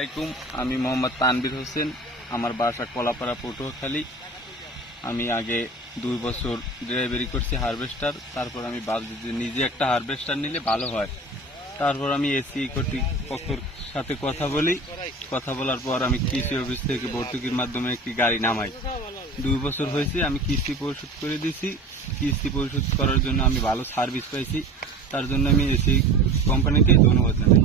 আলাইকুম। আমি মোহাম্মদ তানবির হোসেন, আমার বাসা কলাপাড়া পটুয়াখালী। আমি আগে দুই বছর ড্রাইভারি করছি হারভেস্টার, তারপর আমি ভাবছি যে নিজে একটা হারভেস্টার নিলে ভালো হয়। তারপর আমি এসি কর্তৃপক্ষের সাথে কথা বলি। কথা বলার পর আমি কৃষি অফিস থেকে ভর্তুকির মাধ্যমে একটি গাড়ি নামাই। দুই বছর হয়েছে আমি কিস্তি পরিশোধ করে দিছি। কিস্তি পরিশোধ করার জন্য আমি ভালো সার্ভিস পাইছি। তার জন্য আমি এসি কোম্পানিতে ধন্যবাদ জানাই।